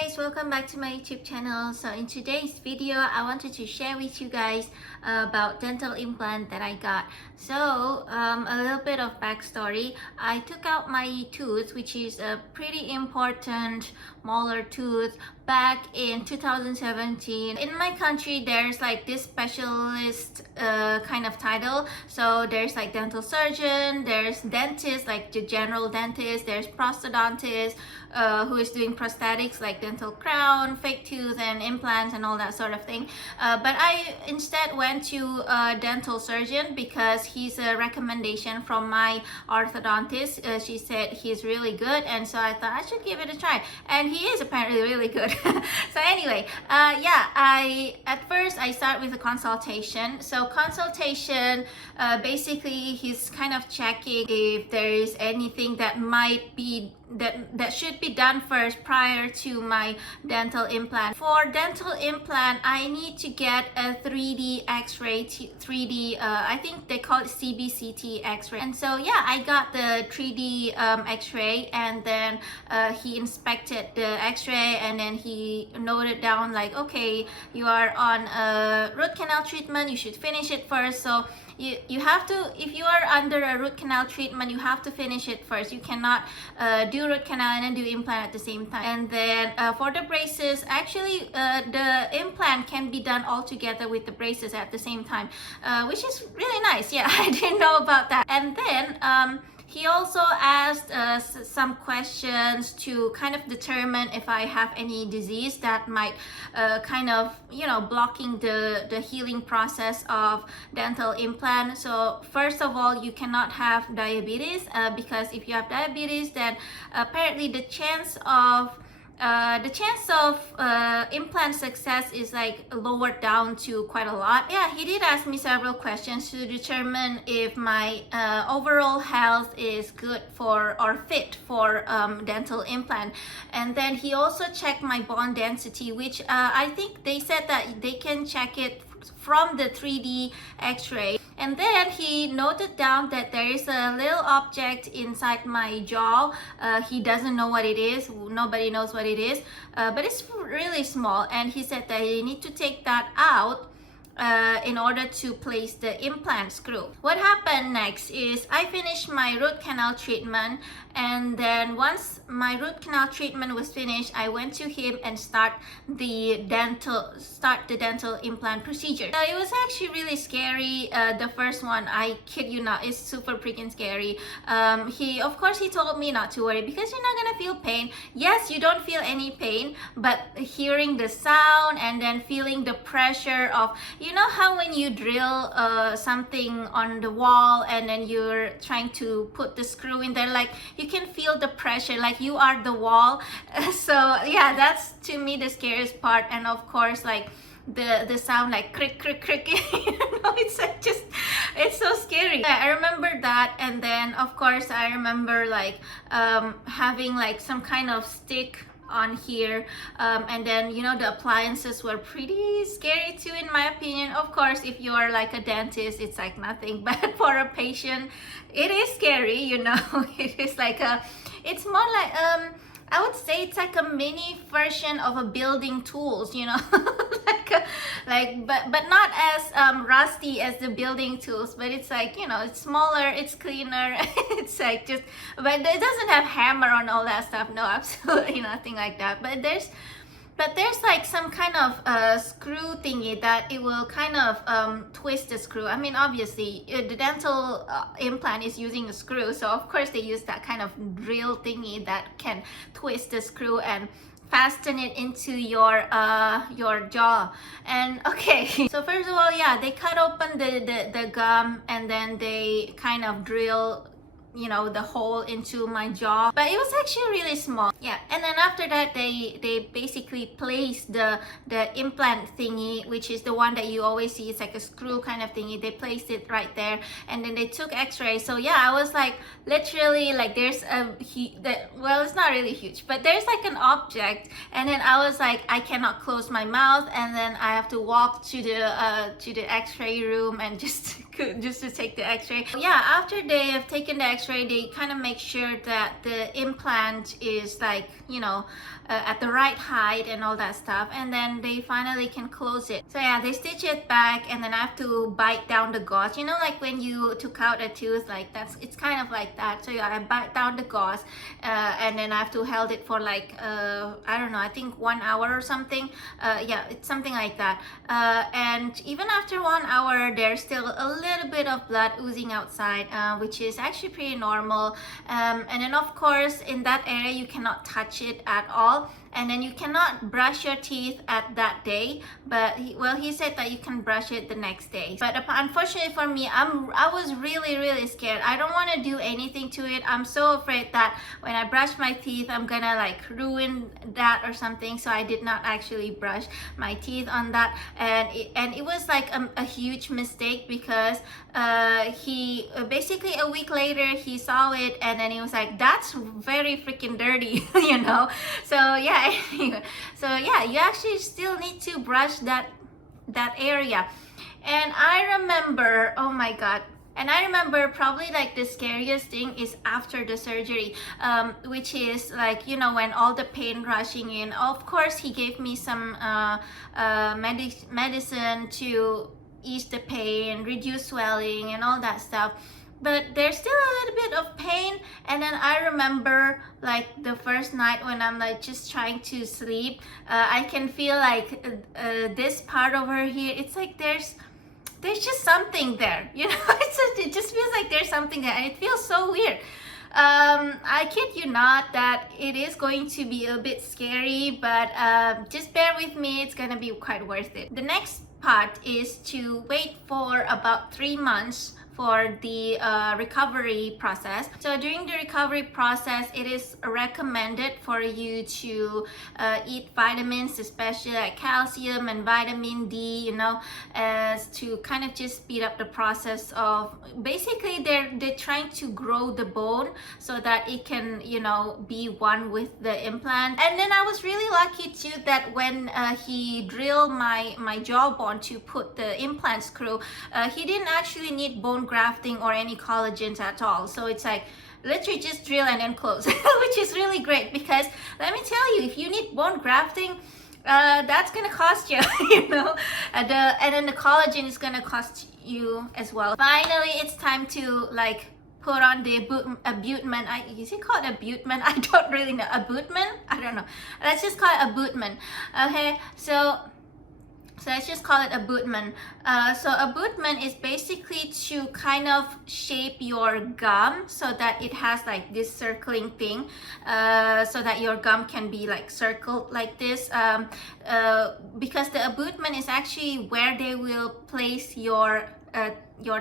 guys, welcome back to my YouTube channel. So in today's video I wanted to share with you guys about dental implant that I got. So a little bit of backstory. I took out my tooth, which is a pretty important molar tooth, back in 2017. In my country there's like this specialist kind of title. So there's like dental surgeon, there's dentist, like the general dentist, there's prosthodontist who is doing prosthetics like dental crown, fake tooth and implants and all that sort of thing. But I instead went to a dental surgeon because he's a recommendation from my orthodontist. She said he's really good, and so I thought I should give it a try, and he is apparently really good. So anyway, at first I start with a consultation. So consultation, basically he's kind of checking if there is anything that might be that should be done first prior to my dental implant. For dental implant, I need to get a 3D x-ray, 3D I think they call it CBCT x-ray. And so yeah, I got the 3D x-ray, and then he inspected the x-ray, and then he noted down like, okay, you are on a root canal treatment, you should finish it first. So you have to, if you are under a root canal treatment, you have to finish it first. You cannot do root canal and then do implant at the same time. And then for the braces, actually the implant can be done all together with the braces at the same time, which is really nice. Yeah, I didn't know about that. And then he also asked some questions to kind of determine if I have any disease that might kind of, you know, blocking the healing process of dental implant. So first of all, you cannot have diabetes because if you have diabetes, then apparently the chance of implant success is like lowered down to quite a lot. Yeah, he did ask me several questions to determine if my overall health is good for or fit for dental implant. And then he also checked my bone density, which I think they said that they can check it from the 3D x-ray. And then he noted down that there is a little object inside my jaw. He doesn't know what it is. Nobody knows what it is, but it's really small. And he said that you need to take that out in order to place the implant screw. What happened next is I finished my root canal treatment, and then once my root canal treatment was finished, I went to him and start the dental implant procedure. It was actually really scary. The first one, I kid you not, is super freaking scary. Of course he told me not to worry because you're not gonna feel pain. Yes, you don't feel any pain, but hearing the sound and then feeling the pressure of, you know how when you drill something on the wall and then you're trying to put the screw in there, like you can feel the pressure like you are the wall. So yeah, that's to me the scariest part. And of course, like the sound like crick crick crick, you know, it's like just, it's so scary. I remember that. And then of course I remember like having like some kind of stick on here, and then, you know, the appliances were pretty scary too, in my opinion. Of course, if you are like a dentist, it's like nothing, but for a patient it is scary, you know. It is like it's more like I would say it's like a mini version of a building tools, you know. but not as rusty as the building tools, but it's like, you know, it's smaller, it's cleaner. It's like just, but it doesn't have hammer on all that stuff. No, absolutely nothing like that. But there's like some kind of screw thingy that it will kind of twist the screw. I mean, obviously the dental implant is using a screw, so of course they use that kind of drill thingy that can twist the screw and fasten it into your jaw. And okay, so first of all, yeah, they cut open the gum, and then they kind of drill, you know, the hole into my jaw, but it was actually really small. Yeah, and then after that they basically placed the implant thingy, which is the one that you always see. It's like a screw kind of thingy. They placed it right there, and then they took x-ray. So yeah, I was like literally like, there's well, it's not really huge, but there's like an object, and then I was like, I cannot close my mouth, and then I have to walk to the x-ray room and just just to take the x-ray. Yeah, after they have taken the x-ray, they kind of make sure that the implant is like, you know, at the right height and all that stuff, and then they finally can close it. So yeah, they stitch it back, and then I have to bite down the gauze, you know, like when you took out a tooth, like it's kind of like that. So yeah, I bite down the gauze, and then I have to hold it for like I don't know, I think 1 hour or something. Yeah, it's something like that. And even after 1 hour, there's still a little bit of blood oozing outside, which is actually pretty normal. And then of course in that area you cannot touch it at all, and then you cannot brush your teeth at that day, but he said that you can brush it the next day. But unfortunately for me, I was really scared. I don't want to do anything to it. I'm so afraid that when I brush my teeth, I'm gonna like ruin that or something. So I did not actually brush my teeth on that, and it was like a huge mistake, because he basically a week later he saw it, and then he was like, that's very freaking dirty, you know. So yeah, anyway, so yeah, you actually still need to brush that area. And I remember, oh my god, and I remember probably like the scariest thing is after the surgery, which is like, you know, when all the pain rushing in. Of course he gave me some medicine to ease the pain, reduce swelling and all that stuff, but there's still a little bit of pain. And then I remember like the first night when I'm like just trying to sleep, I can feel like this part over here, it's like there's just something there, you know. It just feels like there's something there, and it feels so weird. I kid you not that it is going to be a bit scary, but just bear with me, it's gonna be quite worth it. The next part is to wait for about 3 months for the recovery process. So during the recovery process, it is recommended for you to eat vitamins, especially like calcium and vitamin D, you know, as to kind of just speed up the process of, basically they're trying to grow the bone so that it can, you know, be one with the implant. And then I was really lucky too that when he drilled my jawbone to put the implant screw, he didn't actually need bone grafting or any collagens at all. So it's like literally just drill and then close, which is really great, because let me tell you, if you need bone grafting, that's gonna cost you, you know, and then the collagen is gonna cost you as well. Finally, it's time to like put on the abutment. Is it called abutment? I don't really know. Abutment? I don't know. Let's just call it abutment. Okay, so let's just call it abutment. So abutment is basically to kind of shape your gum so that it has like this circling thing, so that your gum can be like circled like this, because the abutment is actually where they will place your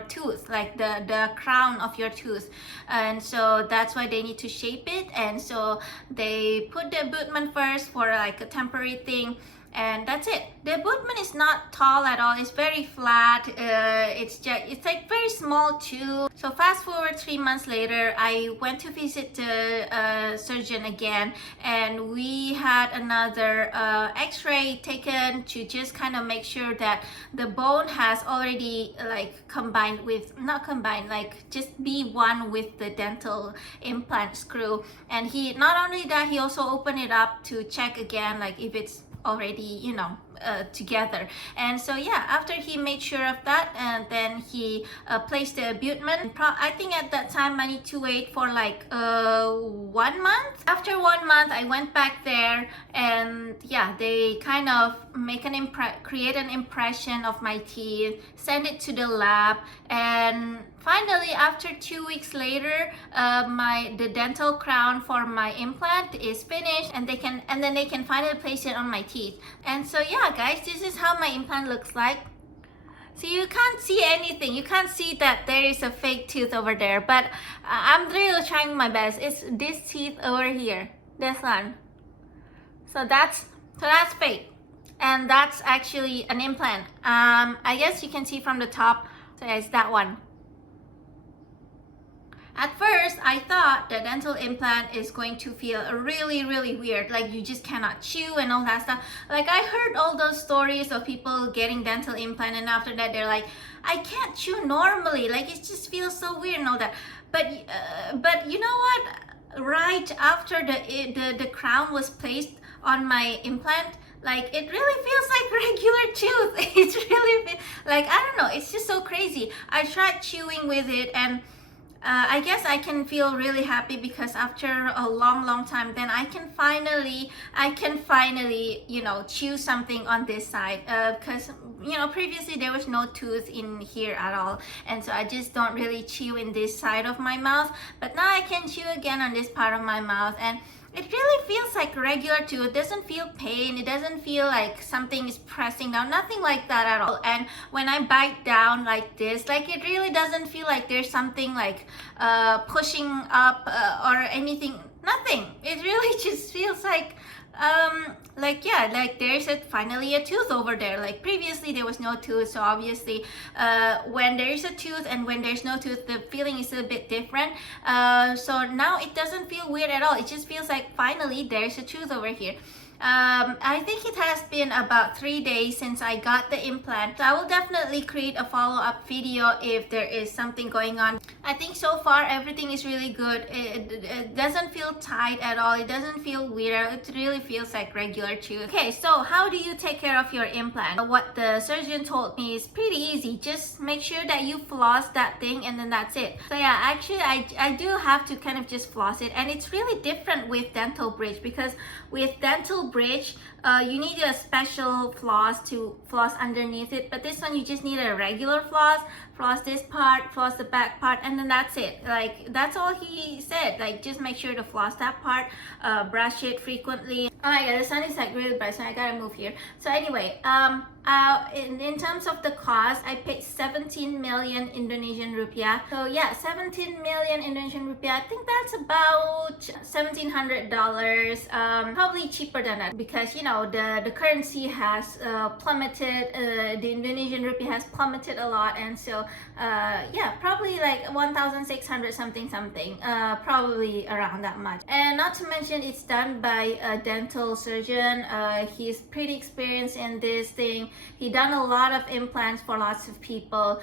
tooth, like the crown of your tooth, and so that's why they need to shape it. And so they put the abutment first for like a temporary thing, and that's it. The abutment is not tall at all, it's very flat. It's like very small too. So fast forward 3 months later, I went to visit the surgeon again, and we had another x-ray taken to just kind of make sure that the bone has already like combined with, not combined, like just be one with the dental implant screw. And he, not only that, he also opened it up to check again like if it's already, you know, together. And so yeah, after he made sure of that, and then he placed the abutment. I think at that time I need to wait for like 1 month. After 1 month, I went back there, and yeah, they kind of make create an impression of my teeth, send it to the lab, and finally after 2 weeks later, the dental crown for my implant is finished, and then they can finally place it on my teeth. And so yeah guys, this is how my implant looks like. So you can't see anything, you can't see that there is a fake tooth over there, but I'm really trying my best. It's this teeth over here, this one. So that's fake, and that's actually an implant. I guess you can see from the top. So yeah, it's that one. At first, I thought the dental implant is going to feel really, really weird. Like you just cannot chew and all that stuff. Like I heard all those stories of people getting dental implant and after that they're like, I can't chew normally. Like it just feels so weird and all that. But you know what? Right after the crown was placed on my implant, like it really feels like regular tooth. It's really like, I don't know, it's just so crazy. I tried chewing with it and I guess I can feel really happy because after a long time, then I can finally, you know, chew something on this side because, you know, previously there was no tooth in here at all. And so I just don't really chew in this side of my mouth. But now I can chew again on this part of my mouth. And it really feels like regular too. It doesn't feel pain. It doesn't feel like something is pressing down. Nothing like that at all. And when I bite down like this, like it really doesn't feel like there's something like pushing up or anything. Nothing. It really just feels like yeah, like there's finally a tooth over there. Like previously there was no tooth, so obviously when there is a tooth and when there's no tooth, the feeling is a bit different. So now it doesn't feel weird at all. It just feels like finally there's a tooth over here. I think it has been about 3 days since I got the implant. So I will definitely create a follow-up video if there is something going on. I think so far everything is really good. It doesn't feel tight at all. It doesn't feel weird. It really feels like regular tooth. Okay, so how do you take care of your implant? What the surgeon told me is pretty easy. Just make sure that you floss that thing and then that's it. So yeah, actually I do have to kind of just floss it, and it's really different with dental bridge because with dental bridge you need a special floss to floss underneath it, but this one you just need a regular floss. Floss this part, floss the back part, and then that's it. Like that's all he said. Like just make sure to floss that part, brush it frequently. Oh my god, the sun is like really bright, so I gotta move here. So anyway, in terms of the cost, I paid 17 million Indonesian rupiah. So yeah, 17 million Indonesian rupiah. I think that's about $1,700. Probably cheaper than that because you know the currency has plummeted. The Indonesian rupiah has plummeted a lot, and so yeah, probably like 1,600 something, probably around that much. And not to mention it's done by a dental surgeon. He's pretty experienced in this thing. He done a lot of implants for lots of people.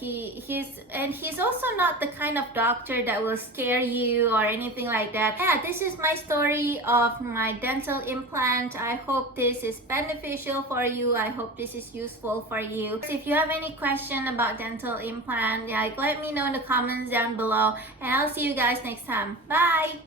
He's also not the kind of doctor that will scare you or anything like that. Yeah, this is my story of my dental implant. I hope this is beneficial for you. I hope this is useful for you. If you have any question about dental implant, like let me know in the comments down below, and I'll see you guys next time. Bye.